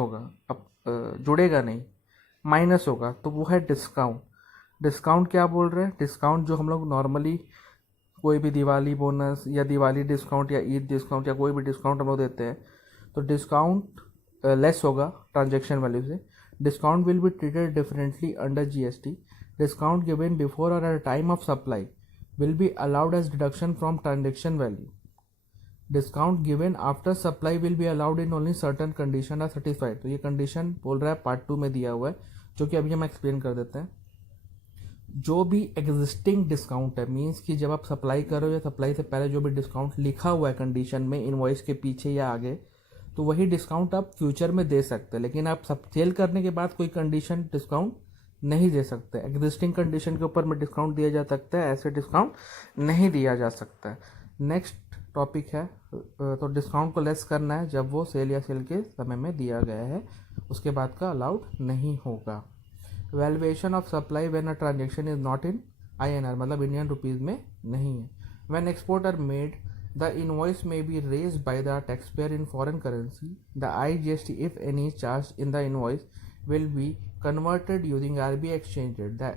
होगा, अब जुड़ेगा नहीं, माइनस होगा, तो वो है डिस्काउंट। डिस्काउंट क्या बोल रहे हैं? डिस्काउंट जो हम लोग नॉर्मली कोई भी दिवाली बोनस या दिवाली डिस्काउंट या ईद डिस्काउंट या कोई भी डिस्काउंट हम लोग देते हैं, तो डिस्काउंट लेस होगा ट्रांजेक्शन वैल्यू से। Discount will be treated differently under GST. Discount given before और at time of supply will be allowed as deduction from transaction value. Discount given after supply will be allowed in only certain condition are satisfied. तो ये condition बोल रहा है part 2 में दिया हुआ है, जो कि अभी हम एक्सप्लेन कर देते हैं। जो भी एग्जिस्टिंग डिस्काउंट है, मीन्स कि जब आप सप्लाई करो या सप्लाई से पहले जो भी डिस्काउंट लिखा हुआ है कंडीशन में इनवॉइस के पीछे या आगे, तो वही डिस्काउंट आप फ्यूचर में दे सकते हैं। लेकिन आप सब सेल करने के बाद कोई कंडीशन डिस्काउंट नहीं दे सकते। एग्जिस्टिंग कंडीशन के ऊपर में डिस्काउंट दिया जा सकता है, ऐसे डिस्काउंट नहीं दिया जा सकता है। नेक्स्ट टॉपिक है, तो डिस्काउंट को लेस करना है जब वो सेल या सेल के समय में दिया गया है, उसके बाद का अलाउड नहीं होगा। Valuation of supply when a transaction is not in INR, मतलब इंडियन रुपीज़ में नहीं है। When export are made the invoice may be raised by the tax payer in foreign currency. The IGST if any charge in the invoice will be converted using RBI exchange rate. The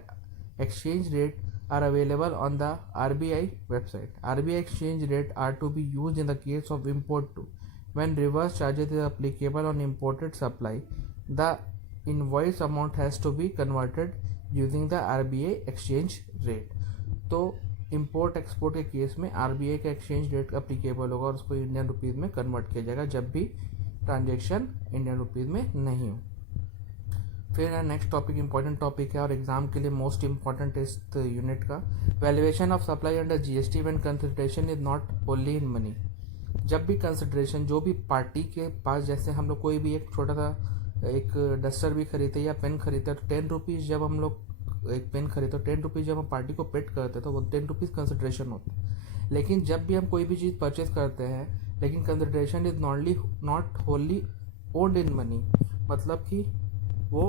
exchange rate are available on the RBI website. RBI exchange rate are to be used in the case of import too. When reverse charges is applicable on imported supply, the invoice amount has to be converted using the RBI exchange rate. तो import export के case में RBI का exchange rate applicable होगा और उसको Indian rupees में convert किया जाएगा जब भी ट्रांजेक्शन इंडियन रुपीज़ में नहीं हो। फिर नेक्स्ट टॉपिक इंपॉर्टेंट टॉपिक है और एग्जाम के लिए मोस्ट इंपॉर्टेंट इस यूनिट का, valuation of supply under GST when consideration is not only in money. जब भी कंसिडरेशन जो भी पार्टी के पास, जैसे हम लोग कोई भी एक छोटा सा एक डस्टर भी खरीदते या पेन खरीदते तो 10 रुपीज़ जब हम लोग एक पेन खरीदते तो 10 रुपीज़ जब हम पार्टी को पेड करते तो वो 10 रुपीज़ कंसिडरेशन होता है। लेकिन जब भी हम कोई भी चीज़ परचेज करते हैं, लेकिन consideration is not wholly owned in money, मतलब कि वो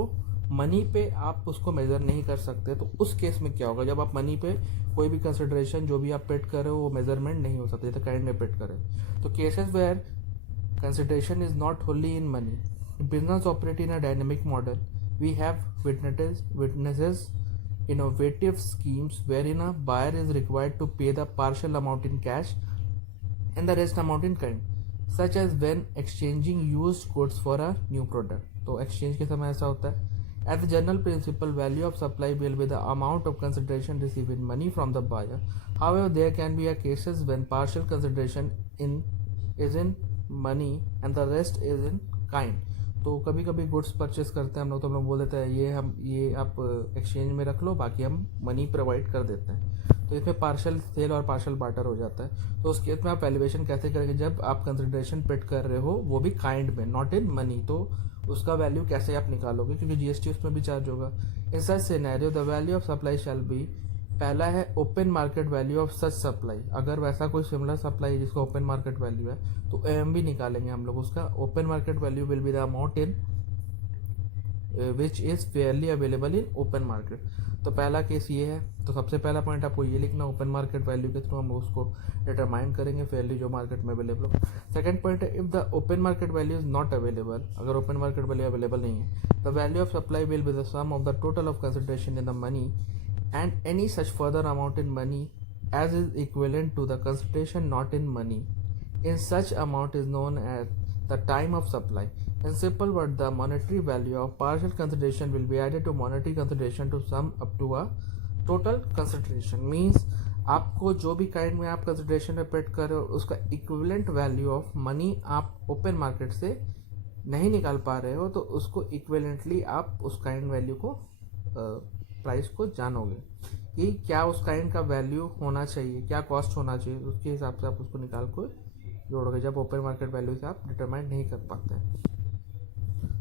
मनी पे आप उसको मेज़र नहीं कर सकते। तो उस केस में क्या होगा, जब आप मनी पे कोई भी कंसिडरेशन जो भी आप पेड कर रहे हो वो मेजरमेंट नहीं हो सकते, तो काइंड में पेड करें। तो cases where consideration is not wholly in money, business operate in a dynamic model, we have witnesses innovative schemes wherein a buyer is required to pay the partial amount in cash and the rest amount in kind, such as when exchanging used goods for a new product. तो exchange के समय ऐसा होता है। As a general principle, value of supply will be the amount of consideration received in money from the buyer. However, there can be a cases when partial consideration is in money and the rest is in kind. तो कभी कभी goods purchase करते हैं हम लोग, तो हम लोग बोल देते हैं ये आप एक्सचेंज में रख लो, बाकी हम मनी प्रोवाइड कर देते हैं। तो इसमें पार्शल सेल और पार्शल बार्टर हो जाता है। तो उस केस में आप वैल्यूएशन कैसे करेंगे, जब आप कंसिडरेशन पेड कर रहे हो वो भी काइंड में, नॉट इन मनी, तो उसका वैल्यू कैसे आप निकालोगे, क्योंकि जीएसटी उसमें भी चार्ज होगा। In such scenario the value of supply shall be, पहला है open market value of such supply. अगर वैसा कोई सिमिलर सप्लाई जिसका ओपन मार्केट वैल्यू है तो AMV निकालेंगे हम लोग उसका। Open market value will be the amount in which is fairly available in open market. तो पहला केस ये है, तो सबसे पहला पॉइंट आपको ये लिखना, ओपन मार्केट वैल्यू के थ्रू हम उसको डिटरमाइन करेंगे फेयरली जो मार्केट में अवेलेबल हो। सेकंड पॉइंट है, if the open market value is not available, अगर ओपन मार्केट वैल्यू अवेलेबल नहीं है, the value of supply will be the sum of the total of consideration in the money and any such further amount in money as is equivalent to the consideration not in money. In such amount is known as the time of supply. In simple word, the monetary value of partial consideration will be added to monetary consideration to sum up to a total consideration. Means आपको जो भी kind में आप consideration में paid कर रहे हो उसका इक्विवेलेंट वैल्यू ऑफ मनी आप ओपन मार्केट से नहीं निकाल पा रहे हो, तो उसको इक्विवेलेंटली आप उस काइंड वैल्यू को प्राइस को जानोगे कि क्या उस काइंड का वैल्यू होना चाहिए, क्या कॉस्ट होना चाहिए, उसके हिसाब से आप उसको निकाल कर जोड़ोगे, जब ओपन मार्केट वैल्यू से आप डिटरमाइन नहीं कर पाते हैं।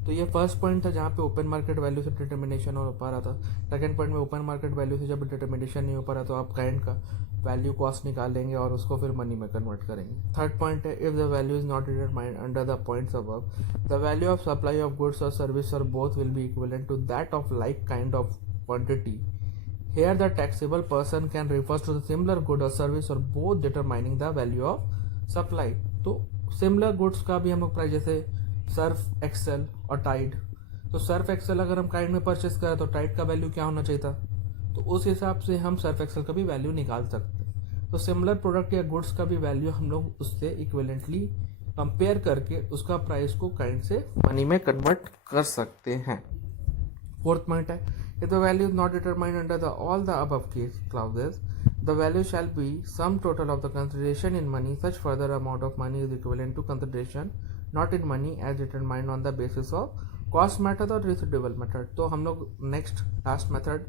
तो ये फर्स्ट पॉइंट था जहाँ पे ओपन मार्केट वैल्यू से डिटर्मिनेशन हो पा रहा था। सेकंड पॉइंट में ओपन मार्केट वैल्यू से जब डिटर्मिनेशन नहीं हो पा रहा तो आप काइंड का वैल्यू कॉस्ट निकालेंगे और उसको फिर मनी में कन्वर्ट करेंगे। थर्ड पॉइंट है, if the value is not determined under the points above, the value of supply of goods और सर्विस और both will be equivalent to that of like kind of quantity. Here the taxable person can refer to the similar good or service or both determining the value of supply. तो similar goods का भी हम लोग price, जैसे Surf Excel और Tide. तो Surf Excel अगर हम काइंड में परचेस करें तो टाइड का वैल्यू क्या होना चाहिए था, तो उस हिसाब से हम सर्फ एक्सेल का भी वैल्यू निकाल सकते हैं। तो सिमिलर प्रोडक्ट या गुड्स का भी वैल्यू हम लोग उससे इक्विवेलेंटली कंपेयर करके उसका प्राइस को काइंड से मनी में कन्वर्ट कर सकते हैं। फोर्थ पॉइंट है, if the value is not determined under all the above case clauses, the value shall be sum total of the consideration in money. Such further amount of money is equivalent to consideration not in money as determined on the basis of cost method or residual method। तो हम लोग next last method